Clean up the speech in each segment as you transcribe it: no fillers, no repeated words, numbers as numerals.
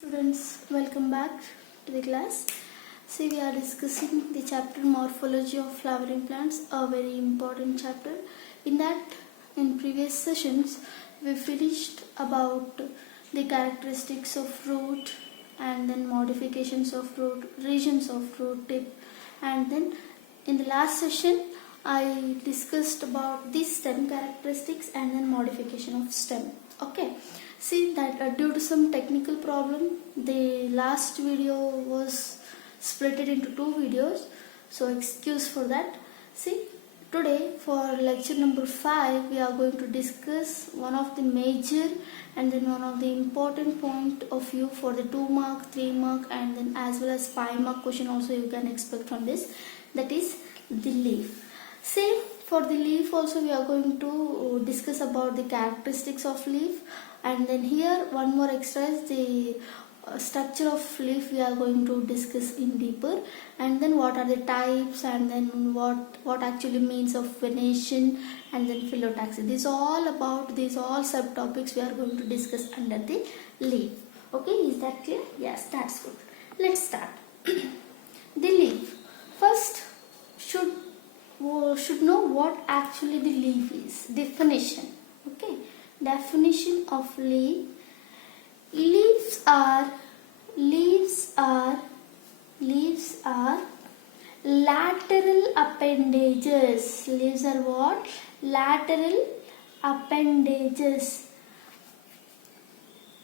Students, welcome back to the class. See, we are discussing the chapter morphology of flowering plants, a very important chapter. In previous sessions, we finished about the characteristics of fruit and then modifications of fruit, regions of fruit tip, and then in the last session, I discussed about the stem characteristics and then modification of stem. Okay. See that due to some technical problem, the last video was split into two videos, so excuse for that. See, today for lecture number 5 we are going to discuss one of the major and then one of the important point of view for the 2 mark, 3 mark and then as well as 5 mark question also you can expect from this, that is the leaf. See, for the leaf also we are going to discuss about the characteristics of leaf, and then here one more extra is the structure of leaf we are going to discuss in deeper, and then what are the types, and then what actually means of venation and then phyllotaxy. These all subtopics we are going to discuss under the leaf. Okay, is that clear? Yes, that's good. Let's start. The leaf. First should know what actually the leaf is. Definition. Okay, definition of leaf. Leaves are lateral appendages. Leaves are what? Lateral appendages.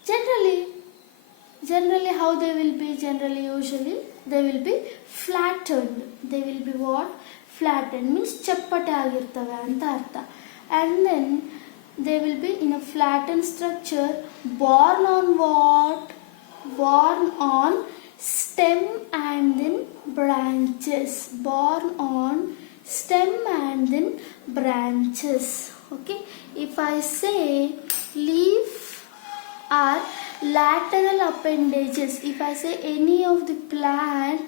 Generally how they will be? Usually they will be flattened. They will be what? Flattened means chappate agirtave anta artha. And then they will be in a flattened structure, borne on what? Borne on stem and then branches. Borne on stem and then branches. Okay. If I say leaf are lateral appendages, if I say any of the plant,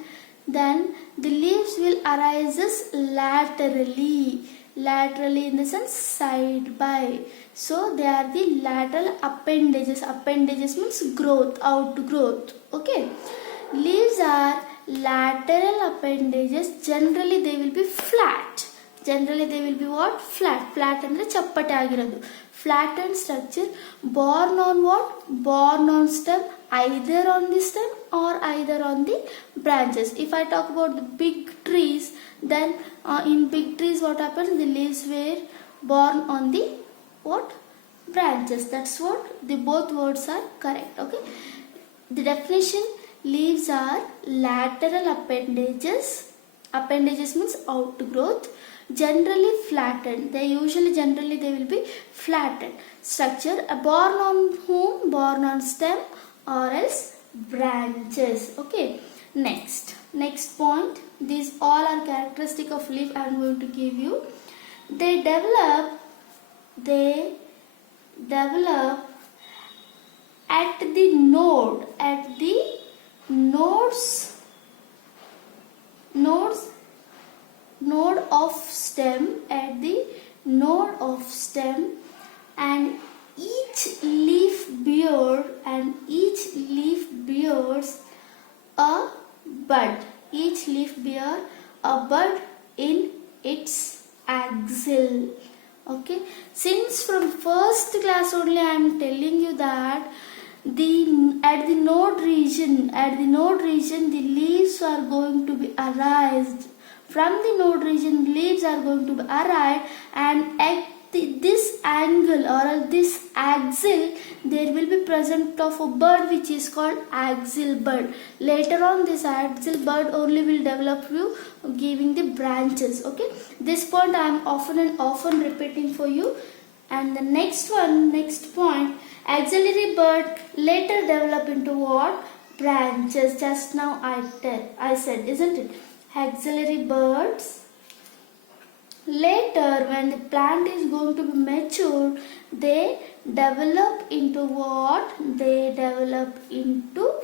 then the leaves will arise laterally in the sense side by. So they are the lateral appendages. Appendages means growth, outgrowth. Okay. Leaves are lateral appendages. Generally they will be flat. Generally they will be what? Flat. Flat andre chappate agiradu. Flattened structure, borne on what? Borne on stem, either on the stem or either on the branches. If I talk about the big trees, then in big trees what happens? The leaves were borne on the what? Branches. That's what the both words are correct. Okay. The definition: leaves are lateral appendages. Appendages means outgrowth. Generally flattened. Generally they will be flattened. Structure, borne on whom? Borne on stem or else branches. Okay. Next point. These all are characteristic of leaf I am going to give you. They develop at the node of stem, at the node of stem, and each leaf bears a bud. Each leaf bears a bud in its axil. Okay, since from first class only I am telling you that at the node region the leaves are going to be arised. From the node region leaves are going to be arised, and at this angle or this axil there will be present of a bud which is called axil bud. Later on this axil bud only will develop you giving the branches. Okay, this point I am often repeating for you. And the next point, axillary bud later develop into what? Branches. Just now I said, isn't it? Axillary buds later, when the plant is going to be mature, they develop into what? They develop into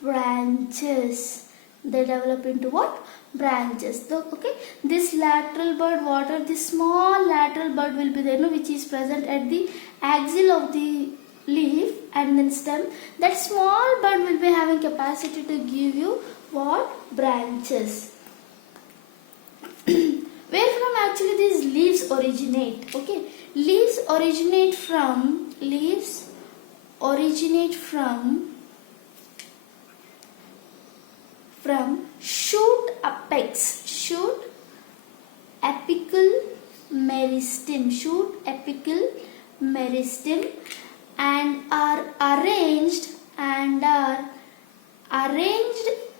branches. They develop into what? Branches. Okay. This lateral bud, what are the small lateral bud will be there, which is present at the axil of the leaf and then stem, that small bud will be having capacity to give you what? Branches. Where from actually these leaves originate? Okay, leaves originate from shoot apex, shoot apical meristem, and are arranged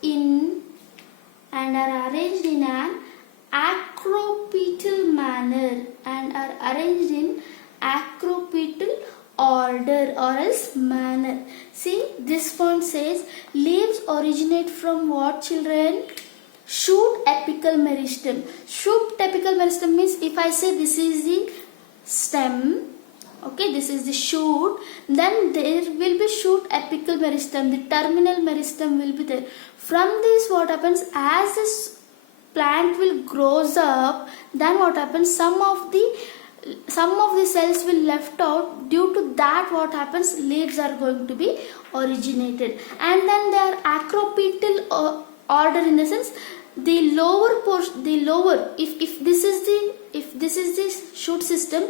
in an acropetal manner and are arranged in acropetal order or else manner. See, this point says leaves originate from what, children? Shoot apical meristem. Shoot apical meristem means if I say this is the stem, okay, this is the shoot, then there will be shoot apical meristem. The terminal meristem will be there. From this, what happens, as this plant will grows up, then what happens, some of the cells will left out. Due to that, what happens, leaves are going to be originated, and then they are acropetal order, in the sense the lower portion, if this is the shoot system,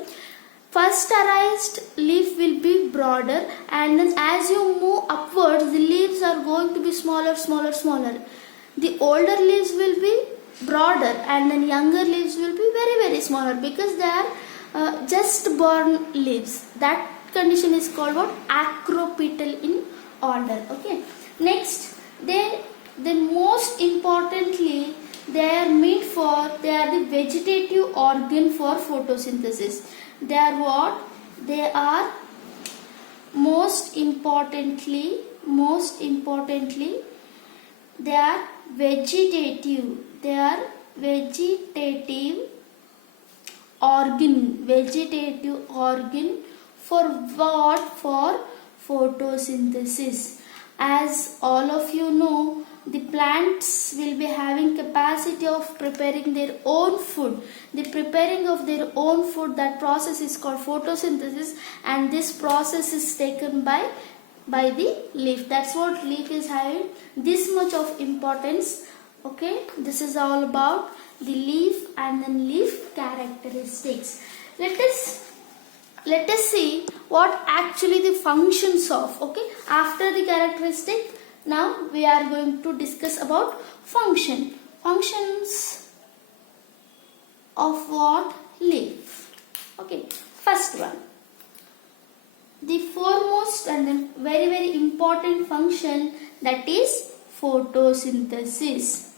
first arised leaf will be broader, and then as you move upwards, the leaves are going to be smaller. The older leaves will be broader, and then younger leaves will be very smaller, because they are just born leaves. That condition is called what? Acropetal in order. Okay. Next, then most importantly, they are the vegetative organ for photosynthesis. They are what? They are most importantly, they are vegetative. They are vegetative organ for what? For photosynthesis. As all of you know, the plants will be having capacity of preparing their own food. The preparing of their own food, that process is called photosynthesis, and this process is taken by the leaf. That's what leaf is having this much of importance. Okay, this is all about the leaf and then leaf characteristics. Let us see what actually the functions of. Okay, after the characteristic, now we are going to discuss about functions of what? Leaf. Okay, first one, the foremost and then very important function, that is photosynthesis.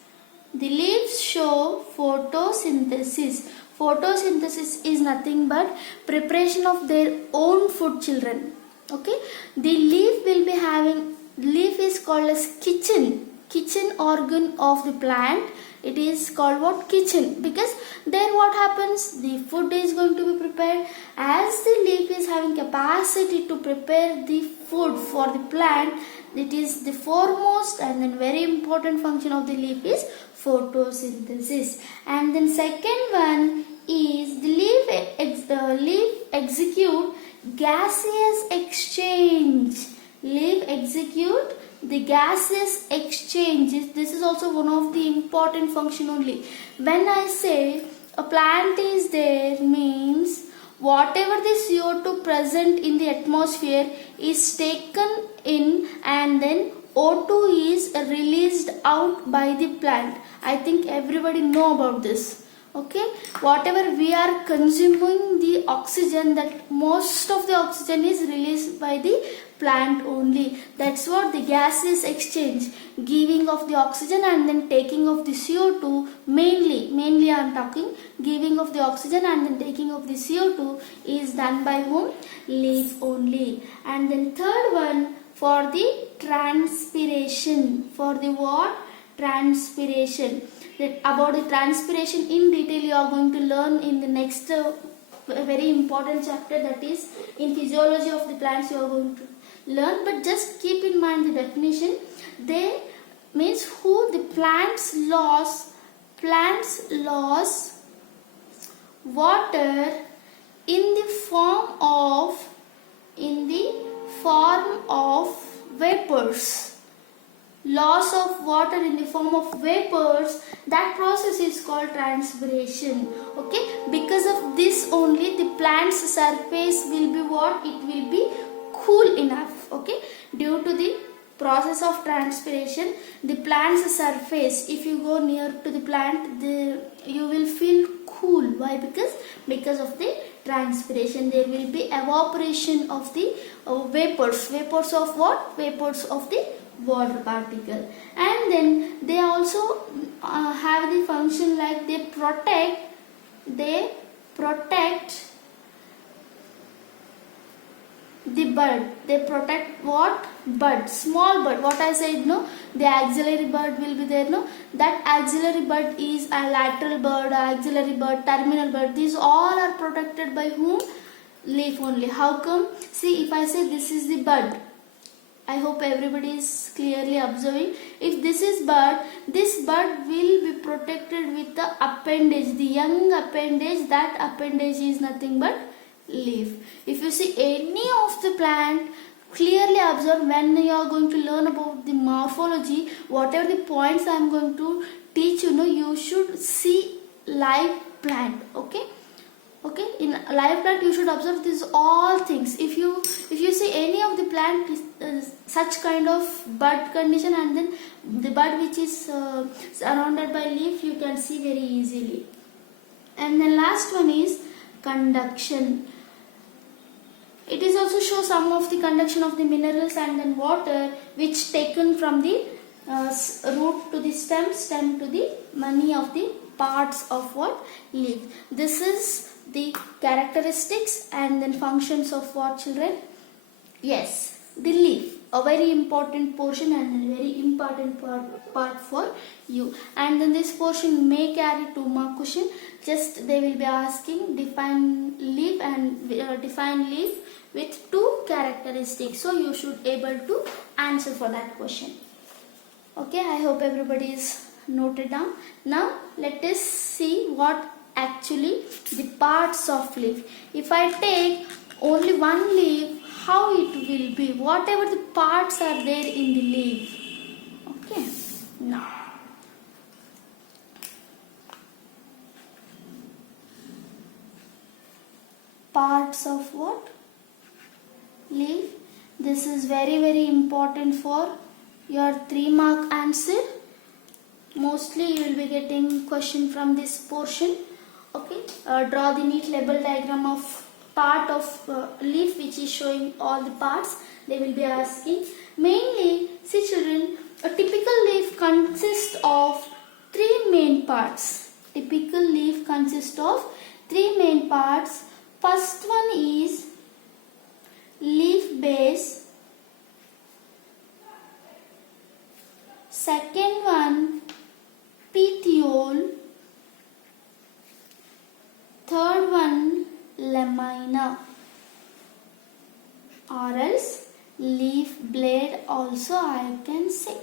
The leaves show photosynthesis. Photosynthesis is nothing but preparation of their own food, children. Okay, the leaf will be having, leaf is called as kitchen organ of the plant. It is called what? Kitchen, because there what happens, the food is going to be prepared. As the leaf is having capacity to prepare the food for the plant, it is the foremost and then very important function of the leaf is photosynthesis. And then second one is the leaf execute gaseous exchange. Leaf execute the gaseous exchanges. This is also one of the important function only. When I say a plant is there, means whatever the CO2 present in the atmosphere is taken in, and then O2 is released out by the plant. I think everybody know about this. Okay, whatever we are consuming the oxygen, that most of the oxygen is released by the plant only. That's what the gaseous exchange, giving of the oxygen and then taking of the CO2. Mainly I am talking giving of the oxygen and then taking of the CO2 is done by whom? Leaf only. And then third one, for the transpiration. For the what? Transpiration. About the transpiration in detail you are going to learn in the next very important chapter, that is in physiology of the plants you are going to learn. But just keep in mind the definition. They means who the plants loss water in the form of vapors. Loss of water in the form of vapors, that process is called transpiration. Okay, because of this only the plant's surface will be what? It will be cool enough. Okay, due to the process of transpiration, the plant's surface, if you go near to the plant, you will feel cool. Why? Because of the transpiration. There will be evaporation of the vapors. Vapors of what? Vapors of the water particle. And then they also have the function like they protect the bud. They protect what? Bud, small bud. What I said, no, the axillary bud will be there, no, that axillary bud is a lateral bud, axillary bud, terminal bud. These all are protected by whom? Leaf only. How come? See, if I say this is the bud, I hope everybody is clearly observing. If this is bud, this bud will be protected with the appendage, the young appendage. That appendage is nothing but leaf. If you see any of the plant, clearly observe when you are going to learn about the morphology, whatever the points I am going to teach, you should see live plant. Okay. Okay, in live plant you should observe these all things. If you see any of the plant such kind of bud condition, and then the bud which is surrounded by leaf, you can see very easily. And then last one is conduction. It is also show some of the conduction of the minerals and then water which taken from the root to the stem to the many of the parts of what? Leaf. This is the characteristics and then functions of what, children? Yes, the leaf, a very important portion and a very important part for you. And then this portion may carry 2 mark question. Just they will be asking define leaf and define leaf with 2 characteristics. So you should able to answer for that question. Okay, I hope everybody is noted down. Now let us see what actually the parts of leaf. If I take only one leaf, how it will be? Whatever the parts are there in the leaf. Okay. Now, parts of what? Leaf. This is very important for your 3 mark answer. Mostly you will be getting question from this portion. Okay, draw the neat label diagram of part of leaf which is showing all the parts. They will be asking. Mainly, see children, a typical leaf consists of 3 main parts. Typical leaf consists of 3 main parts. First one is leaf base. Second one, petiole. Third one, lamina, or else leaf blade also I can say.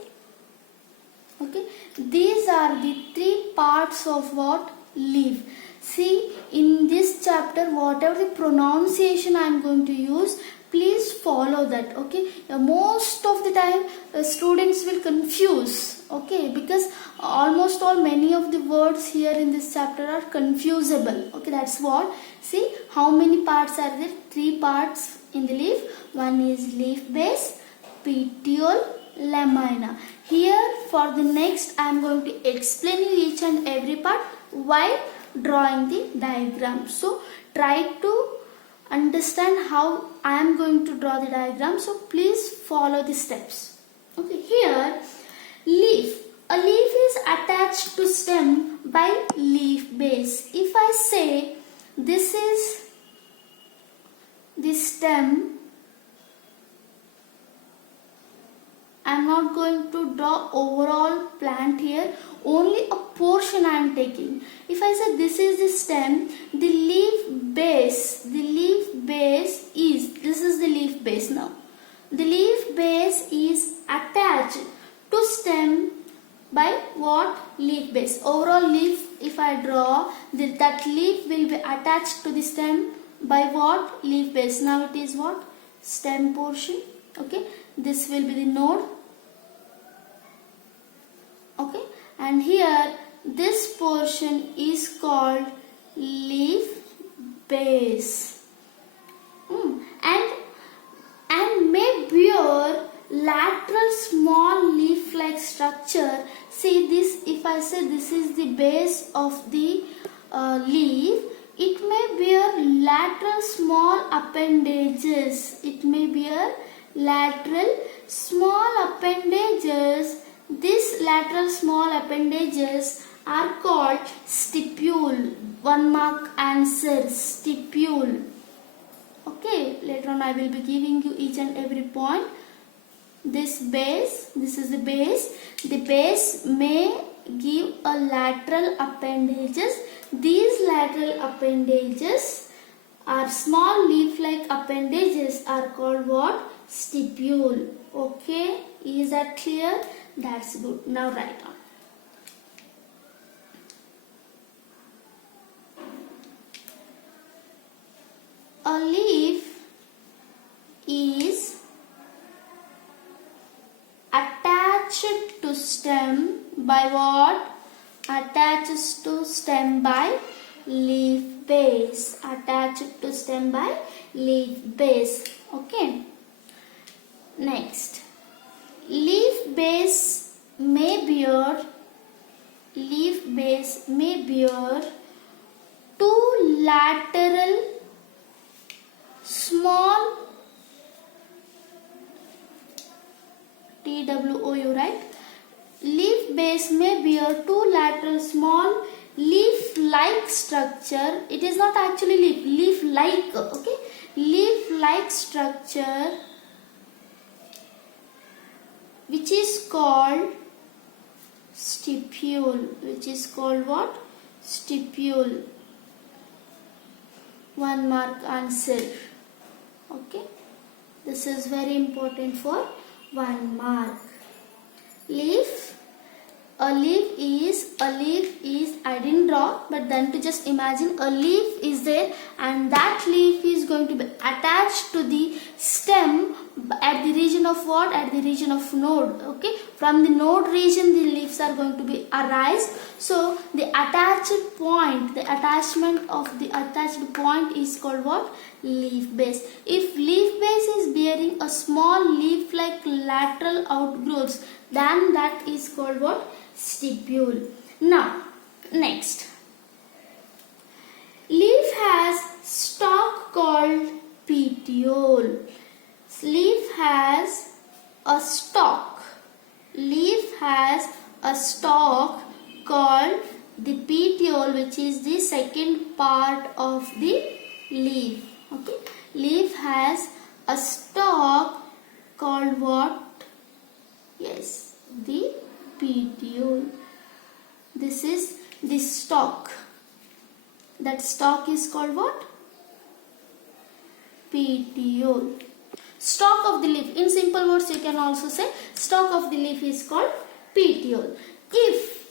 Okay, these are the 3 parts of what? Leaf. See, in this chapter, whatever the pronunciation I am going to use, please follow that. Okay, most of the time students will confuse. Okay, because almost all many of the words here in this chapter are confusable. Okay, that's what. See how many parts are there? 3 parts in the leaf. One is leaf base, petiole, lamina. Here for the next I am going to explain you each and every part while drawing the diagram. So try to understand how I am going to draw the diagram. So please follow the steps. Okay, here leaf. A leaf is attached to stem by leaf base. If I say this is the stem, I am not going to draw overall plant here, only a portion I am taking. If I say this is the stem, the leaf base is, this is the leaf base now. The leaf base is attached to stem by what? Leaf base. Overall leaf, if I draw, that leaf will be attached to the stem by what? Leaf base. Now it is what? stem portion. Okay, this will be the node. Okay, and here this portion is called leaf base. And may bear lateral small leaf-like structure. See this, if I say this is the base of the leaf, it may bear lateral small appendages. It may bear lateral small appendages. These lateral small appendages are called stipule. 1 mark answer, stipule. Okay, later on I will be giving you each and every point. This base, this is the base. The base may give a lateral appendages. These lateral appendages are small leaf-like appendages are called what? Stipule. Okay, is that clear? That's good. Now write on. A leaf is attached to stem by what? Attaches to stem by leaf base. Attached to stem by leaf base. Okay. Next, leaf base may bear two lateral small TWOU, right? Leaf base may bear two lateral small leaf-like structure. It is not actually leaf, leaf-like, okay? Leaf-like structure which is called stipule. Which is called what? Stipule. 1 mark answer. Okay, this is very important for 1 mark. Leaf. A leaf is, I didn't draw, but then to just imagine a leaf is there and that leaf is going to be attached to the stem at the region of what? At the region of node. Okay, from the node region the leaves are going to be arise. So the attached point, the attachment of the attached point is called what? Leaf base. If leaf base is bearing a small leaf like lateral outgrowths, then that is called what? Stipule. Now next, leaf has stalk called petiole. Leaf has a stalk. Leaf has a stalk called the petiole, which is the second part of the leaf. Okay, leaf has a stalk called what? Yes, the petiole. This is the stalk. That stalk is called what? Petiole. Stalk of the leaf. In simple words, you can also say stalk of the leaf is called petiole. If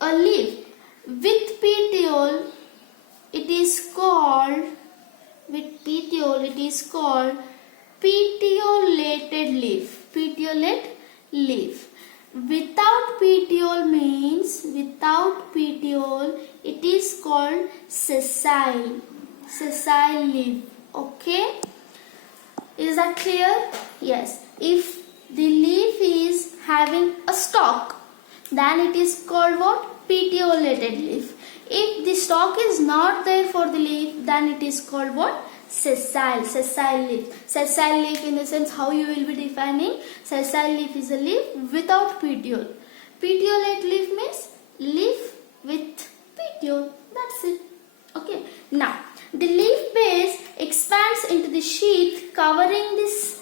a leaf with petiole, it is called petiolated leaf. Petiolate leaf. Without petiole means, without petiole, it is called sessile leaf. Okay, is that clear? Yes. If the leaf is having a stalk, then it is called what? Petiolated leaf. If the stalk is not there for the leaf, then it is called what? Sessile leaf. Sessile leaf, in the sense how you will be defining, sessile leaf is a leaf without petiole. Petiolate leaf means leaf with petiole. That's it. Okay. Now the leaf base expands into the sheath covering this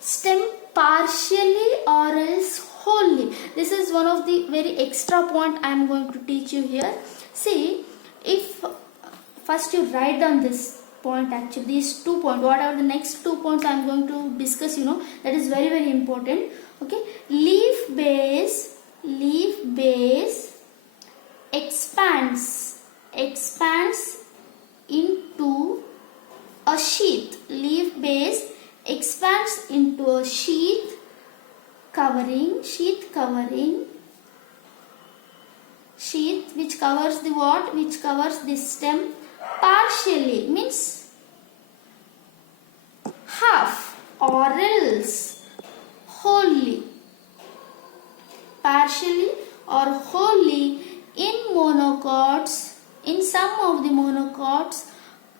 stem partially or else wholly. This is one of the very extra point I am going to teach you here. See, if first you write down this point, actually these 2 points, what are the next 2 points I am going to discuss, that is very, very important. Okay, leaf base expands into a sheath. Leaf base expands into a sheath covering which covers the what? Which covers the stem partially, means half or else wholly. Partially or wholly in monocots. In some of the monocots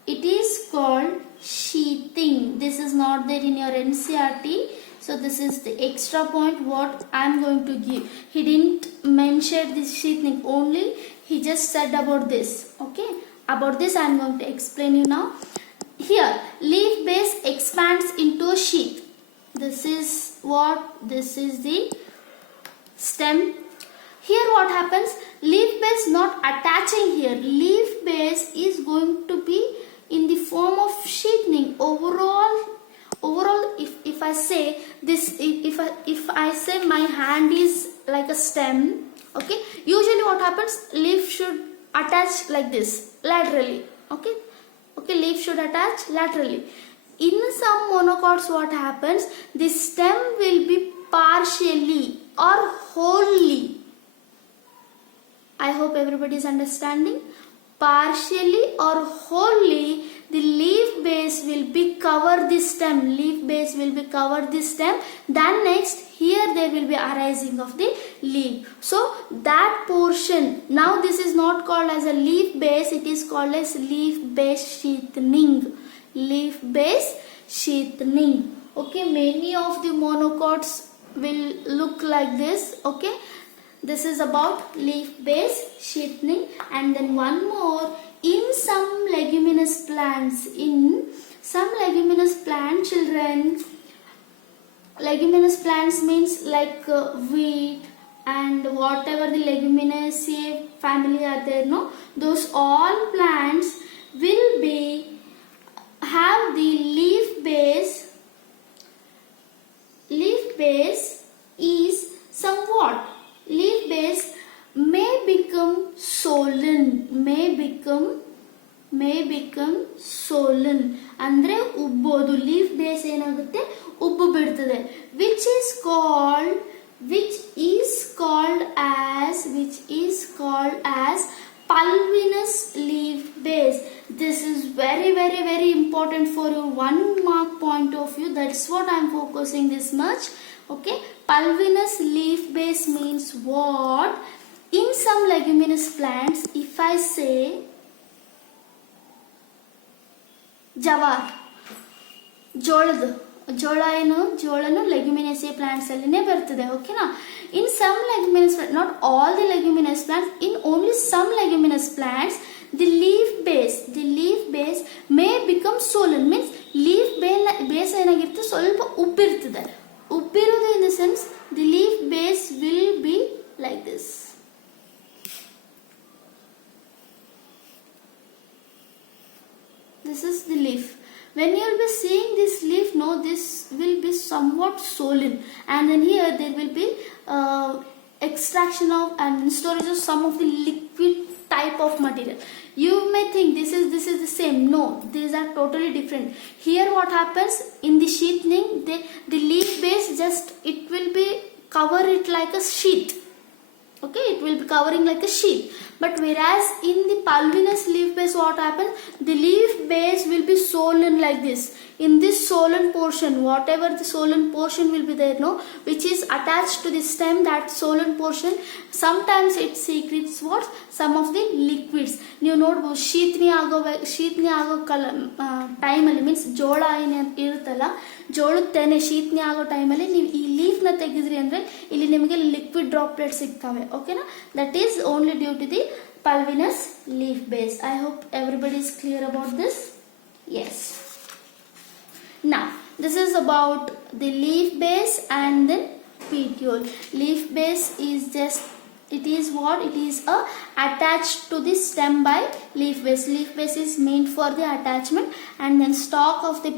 it is called sheathing. This is not there in your NCERT. So this is the extra point what I am going to give. He didn't mention this sheathing, only he just said about this. Okay, about this I am going to explain you now. Here leaf base expands into a sheath. This is what? This is the stem. Here what happens? Leaf base not attaching here. Leaf base is going to be in the form of sheathing. Overall, if I say this, if I say my hand is like a stem, okay, usually what happens? Leaf should attach like this laterally. Okay, leaf should attach laterally. In some monocots what happens? The stem will be partially or wholly. I hope everybody is understanding. Partially or wholly the leaf base will be cover the stem. Leaf base will be cover the stem. Then next here there will be arising of the leaf. So that portion, now this is not called as a leaf base, it is called as leaf base sheathing. Leaf base sheathing. Okay, many of the monocots will look like this. Okay, this is about leaf base sheathing. And then one more, in some leguminous plants, children, leguminous plants means like wheat and whatever the leguminaceae family are there, no, those all plants will be have the leaf base is somewhat, leaf base may become swollen, ಅಂದ್ರೆ ಉಬ್ಬೋದು. Leaf base ಏನಾಗುತ್ತೆ? ಉಬ್ಬು ಬಿಡ್ತದೆ. which is called as pulvinous leaf base. This is very important for you, 1 mark point of view. That's what I am focusing this much. Okay, pulvinous leaf base means what? In some leguminous plants, if I say jowar, ಜೋಳನು leguminaceae plants ಅಲ್ಲಿನೇ ಬರ್ತದೆ. ಓಕೆನಾ? In some leguminous, not all the leguminous plants, in only some leguminous plants the leaf base may become swollen. Means leaf base ಏನಾಗಿರ್ತದೆ? ಸ್ವಲ್ಪ ಉಬ್ಬಿರ್ತದೆ. ಉಬ್ಬಿರೋದು in the sense the leaf base will be like this. This is the leaf. When you will be seeing this leaf, no, this will be somewhat swollen, and then here there will be extraction of and storage of some of the liquid type of material. You may think this is the same. No, these are totally different. Here what happens in the sheathing, the leaf base just it will be cover it like a sheath. Okay, it will be covering like a sheath. But whereas in the pulvinous leaf base what happens? The leaf base will be swollen like this. In this swollen portion, whatever the swollen portion will be there, no, which is attached to the stem, that swollen portion, sometimes it secretes what? Some of the liquids. ನೀವು ನೋಡ್ಬೋದು ಶೀತನಿ ಆಗೋ ಟೈಮಲ್ಲಿ, means ಜೋಳ ಏನು ಇರುತ್ತಲ್ಲ, ಜೋಳದ ತೆನೆ ಶೀತನಿ ಆಗೋ ಟೈಮಲ್ಲಿ ನೀವು ಈ ಲೀಫ್ನ ತೆಗೆದ್ರಿ ಅಂದರೆ ಇಲ್ಲಿ ನಿಮಗೆ ಲಿಕ್ವಿಡ್ ಡ್ರಾಪ್ಲೆಟ್ ಸಿಗ್ತವೆ. ಓಕೆನಾ? That is only due to the pulvinous leaf base. I hope everybody is clear about this. Yes. Now this is about the leaf base and then petiole. Leaf base is just, it is what? It is attached to the stem by leaf base. Leaf base is meant for the attachment, and then stalk of the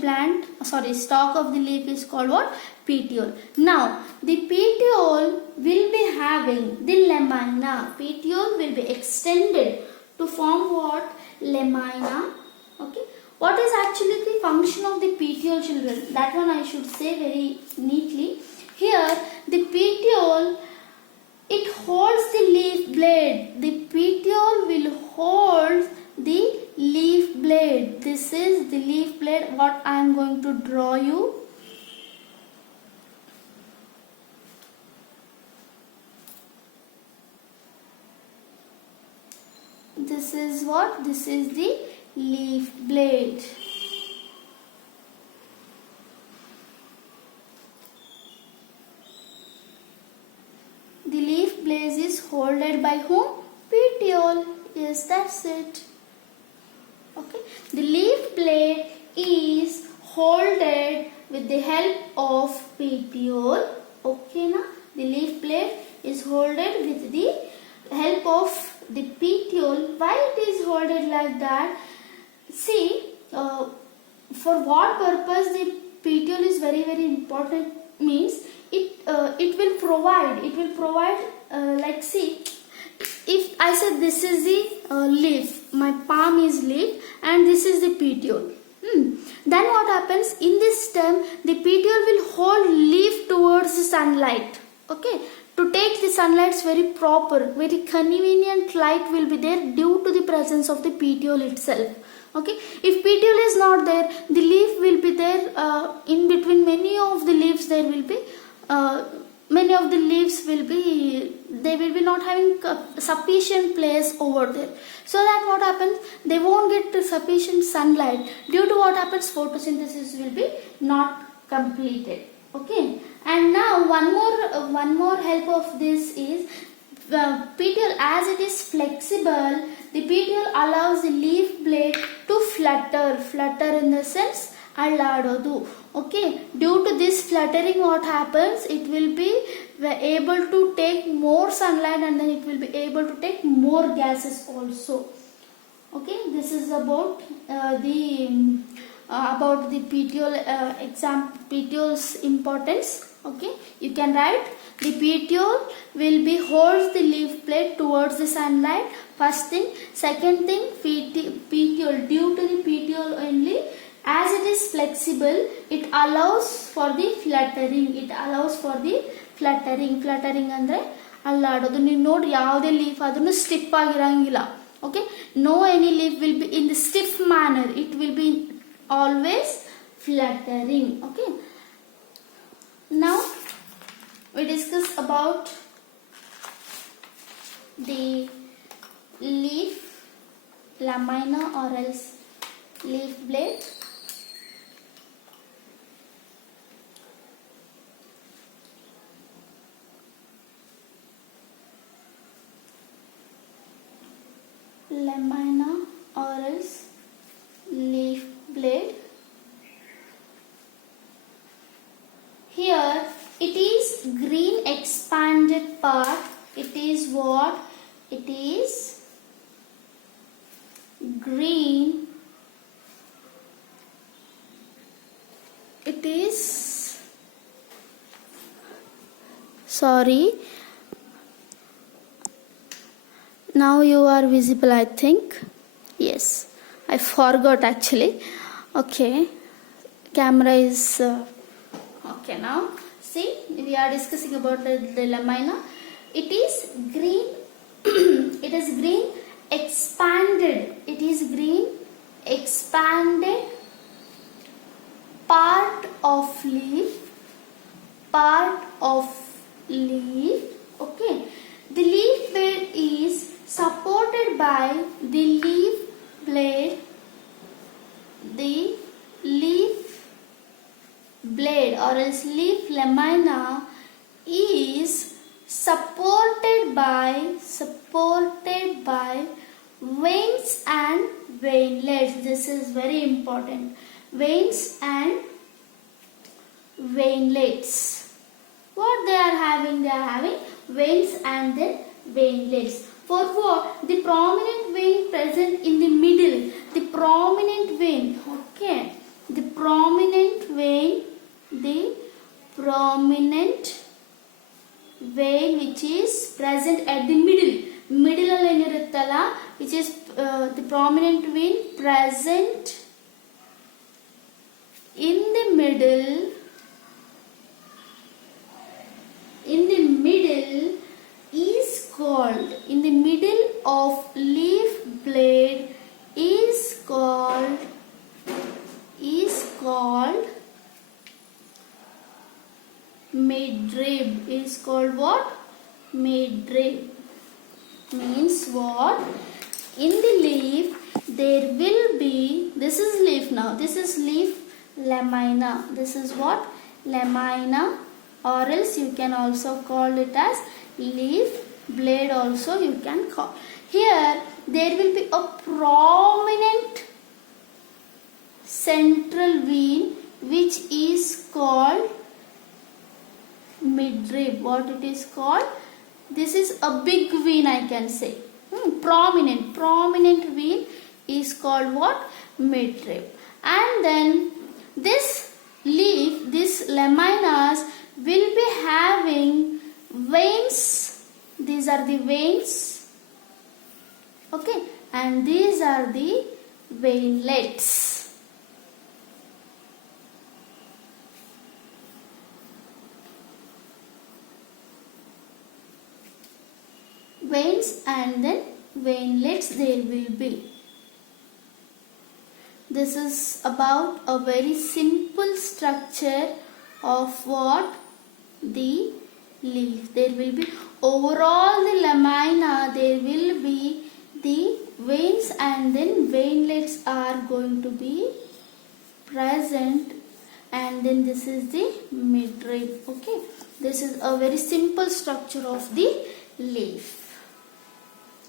leaf is called what? Petiole. Now the petiole will be having the lamina. Petiole will be extended to form what? Lamina. Okay, what is actually the function of the petiole, children? That one I should say very neatly. Here the petiole, it holds the leaf blade. The petiole will hold the leaf blade. This is the leaf blade what I am going to draw you. This is what? This is the leaf blade. The leaf blade is holded by whom? Petiole. Yes, that's it. Okay. The leaf blade is holded with the help of petiole. Okay, na? The leaf blade is holded with the help of the petiole. Why it is holded like that? See, for what purpose the petiole is very important means it will provide like, see, if I said this is the leaf, my palm is leaf and this is the petiole. Then what happens? In this stem, the petiole will hold leaf towards the sunlight. Okay, to take the sunlight is very proper, very convenient light will be there due to the presence of the petiole itself. Okay, if petiole is not there, the leaf will be there in between many of the leaves. There will be many of the leaves will be, they will be not having sufficient place over there. So that what happens? They won't get sufficient sunlight. Due to what happens? Photosynthesis will be not completed. Okay, and now one more help of this is petiole, as it is flexible. The petiole allows the leaf blade to flutter in the sense alladodu. Okay, due to this fluttering, what happens? It will be able to take more sunlight and then it will be able to take more gases also. Okay, this is about the petiole's importance. Okay, you can write the petiole will be holds the leaf blade towards the sunlight. First thing. Second thing, petiole, due to the petiole only, as it is flexible, it allows for the fluttering. Fluttering ಅಂದ್ರೆ ಅಲ್ಲಾಡೋದು. ನೀವು ನೋಡಿ ಯಾವುದೇ leaf ಅದನ್ನು stiff ಆಗಿರಂಗಿಲ್ಲ. Okay, no any leaf will be in the stiff manner. It will be always fluttering. Okay, now we discuss about the leaf lamina or else leaf blade. Lamina or else leaf blade. Here it is green expanded part. It is what? It is green. It is, sorry, now you are visible, I think. Yes, I forgot actually. Okay, camera is okay. Now see, we are discussing about the lamina. It is green. It is green expanded. It is green expanded part of leaf. Okay, the leaf blade is supported by the leaf blade. The leaf blade or else leaf lamina is supported by veins and veinlets. This is very important. Veins and veinlets. What they are having? They are having veins and then veinlets. For what? The prominent vein present in the middle. The prominent vein. Okay. The prominent vein which is present at the middle. Middle which is the prominent vein present in the middle is called, in the middle of leaf blade is called midrib. Is called what? Midrib. Means what? In the leaf there will be, this is leaf now, this is leaf lamina. This is what? Lamina, or else you can also call it as leaf blade also you can call. Here there will be a prominent central vein which is called midrib. What it is called? This is a big vein, I can say. Prominent vein is called what? Midrib. And then this leaf, this laminas will be having veins. These are the veins. Okay. And these are the veinlets. Veins and then veinlets there will be. This is about a very simple structure of what? The leaf. There will be overall the lamina, there will be the veins and then veinlets are going to be present, and then this is the midrib. Okay, this is a very simple structure of the leaf.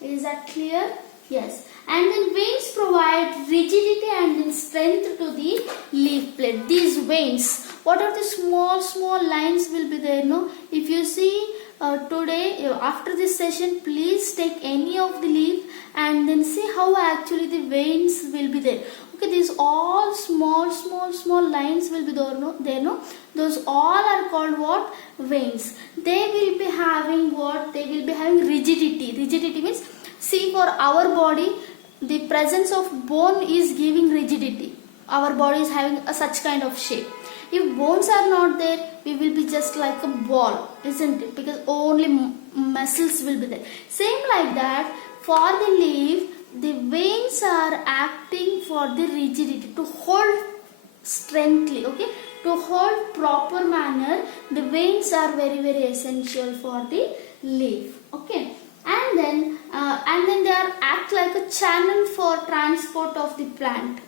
Is that clear? Yes. And then veins provide rigidity and then strength to the leaf blade. These veins, what are the small lines will be there? No, if you see today after this session, please take any of the leaf and then see how actually the veins will be there. Okay, these all small lines will be there. No, those all are called what? Veins. They will be having what? They will be having rigidity. Rigidity means, see, for our body, the presence of bone is giving rigidity. Our body is having a such kind of shape. If bones are not there, we will be just like a ball, isn't it? Because only muscles will be there. Same like that, for the leaf, the veins are acting for the rigidity, to hold strengthly, okay? To hold proper manner, the veins are very essential for the leaf, okay? And then they are act like a channel for transport of the plant.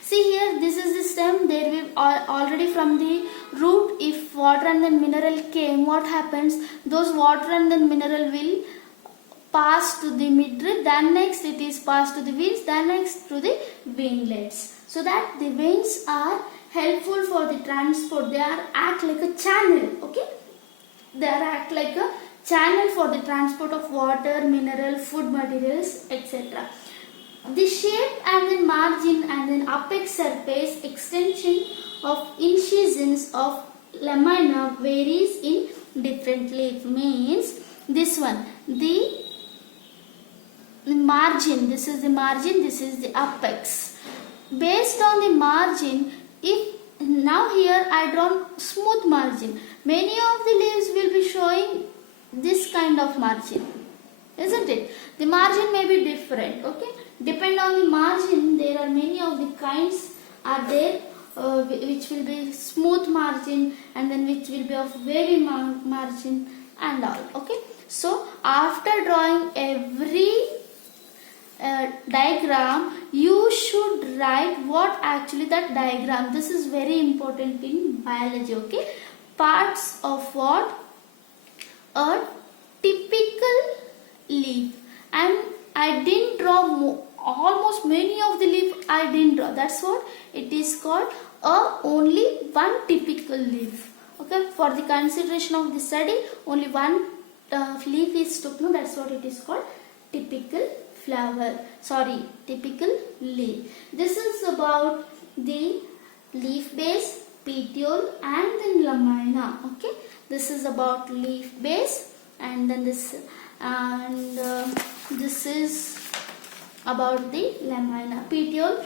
See here, this is the stem. There will already from the root, if water and then mineral came, what happens? Those water and then mineral will pass to the midrib, then next it is passed to the veins, then next to the veinlets. So that the veins are helpful for the transport. They are act like a channel, okay? They are act like a channel for the transport of water, mineral, food materials, etc. The shape and then margin and then apex surface extension of incisions of lamina varies in different leaf. Means this one, the margin, this is the margin, this is the apex. Based on the margin, if now here I drawn smooth margin, many of the leaves will be showing this kind of margin, isn't it? The margin may be different, okay? Depend on the margin, there are many of the kinds are there, which will be smooth margin and then which will be of wavy margin and all, okay? So after drawing every diagram, you should write what actually that diagram. This is very important in biology, okay? Parts of what? A typical leaf. And I didn't draw almost many of the leaf I didn't draw. That's what it is called, only one typical leaf. Okay, for the consideration of the study, only one leaf is took. No, that's what it is called, typical flower. Sorry, typical leaf. This is about the leaf base, petiole, and then lamina. Okay, this is about leaf base, and then this is about the lamina. Petiole,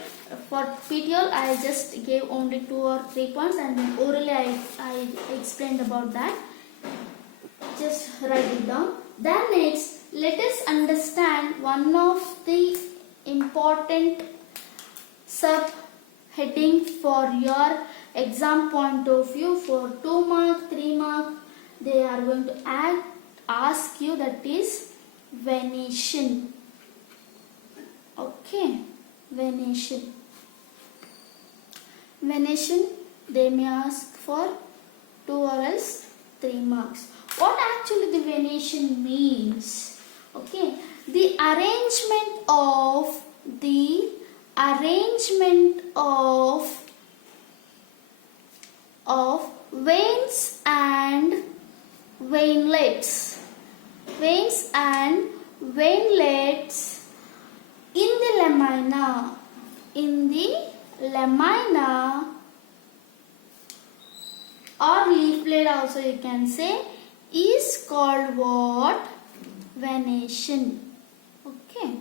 for petiole I just gave only 2 or 3 points, and then orally I explained about that. Just write it down. Then next, let us understand one of the important subheading for your exam point of view. For 2 mark, 3 mark, they are going to ask you, that is venation. Okay, venation. Venation they may ask for 2 or else 3 marks. What actually the venation means? Okay, the arrangement of veins and veinlets. Veins and veinlets in the lamina. In the lamina or leaf blade also you can say, is called what? Venation. Okay.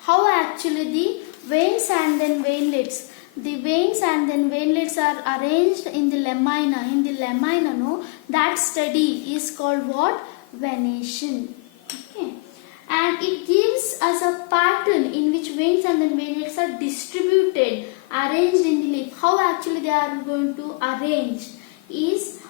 How actually the veins and then veinlets. The veins and then veinlets are arranged in the lamina. In the lamina, no, that study is called what? Venation. Okay. And it gives us a pattern in which veins and then veinlets are distributed, arranged in the leaf. How actually they are going to arrange is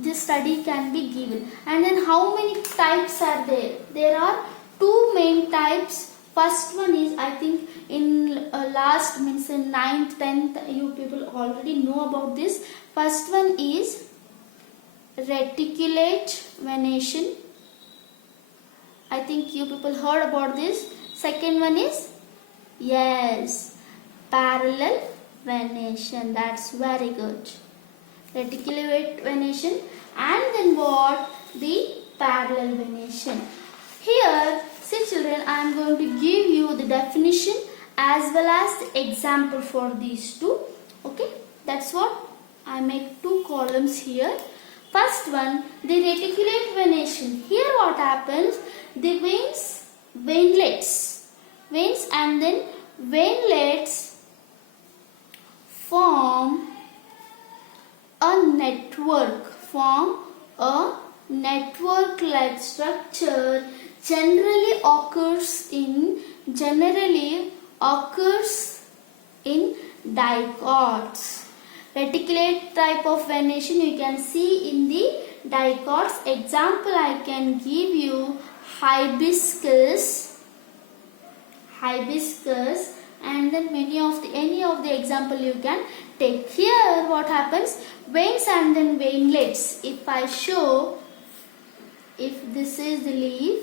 this study can be given. And then how many types are there? There are 2 main types. First one is, I think in last means in 9th, 10th, you people already know about this. First one is reticulate venation. I think you people heard about this. Second one is, yes, parallel venation. That's very good. Reticulate venation, and then what? The parallel venation. Here, see children, I am going to give you the definition as well as the example for these two. Okay, that's what I make 2 columns here. First one, the reticulate venation. Here what happens? The veinlets and then veinlets form a network like structure, generally occurs in dicots. Reticulate type of venation you can see in the dicots. Example I can give you hibiscus, and then any of the example you can take. Here what happens? Veins and then veinlets. If I show, if this is the leaf,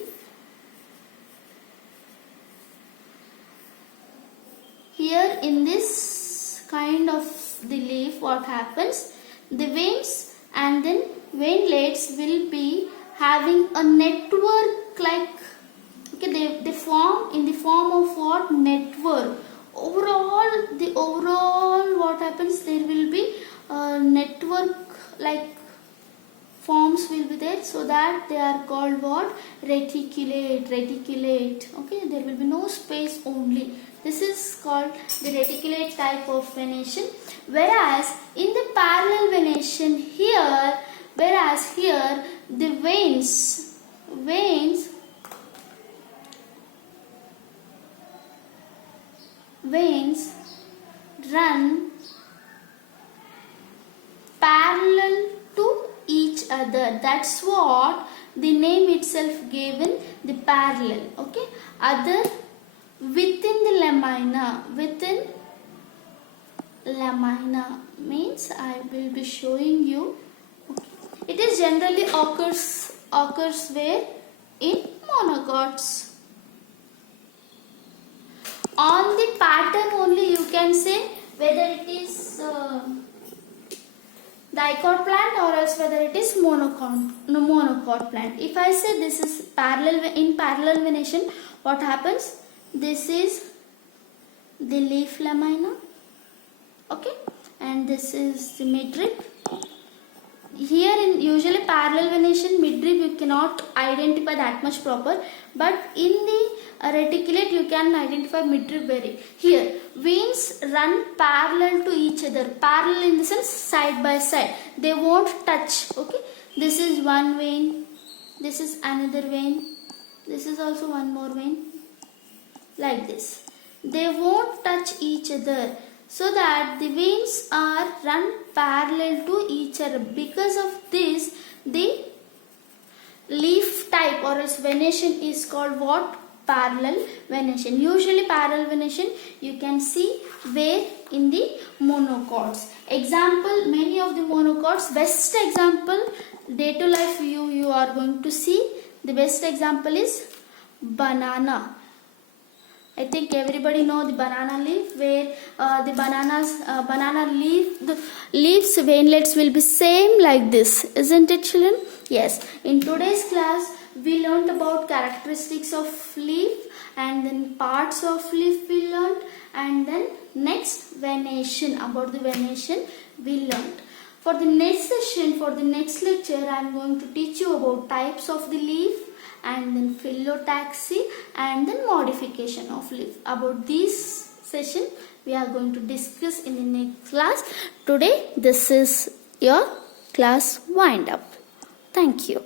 here in this kind of the leaf, what happens? The veins and then veinlets will be having a network like, okay, they form in the form of what? Network. Overall what happens? There will be a network like forms will be there, so that they are called what? Reticulate. Okay, there will be no space only. This is called the reticulate type of venation. Whereas in the parallel venation here, the veins run parallel to each other. That's what the name itself given, the parallel. Okay, other within the lamina. Within lamina means I will be showing you. Okay. It is generally occurs where? In monocots. On the pattern only you can say whether it is dicot plant or else whether it is monocot plant. If I say this is in parallel venation, what happens? This is the leaf lamina, okay, and this is the midrib. Here in usually parallel venation, midrib you cannot identify that much proper, but in the reticulate, you can identify midrib berry. Here, veins run parallel to each other. Parallel in the sense side by side. They won't touch. Okay. This is one vein. This is another vein. This is also one more vein. Like this. They won't touch each other, so that the veins are run parallel to each other. Because of this, the leaf type or its venation is called what? Parallel venation. Usually parallel venation you can see where in the monocots. Example, many of the monocots. Best example, day to life you are going to see. The best example is banana. I think everybody know the banana leaf, where the banana leaf, the leaves veinlets will be same like this, isn't it, children? Yes. In today's class, we learned about characteristics of leaf, and then parts of leaf we learned, and then next venation, about the venation we learned. For the next session, for the next lecture, I am going to teach you about types of the leaf, and then phyllotaxy, and then modification of leaf. About this session we are going to discuss in the next class. Today this is your class wind up. Thank you.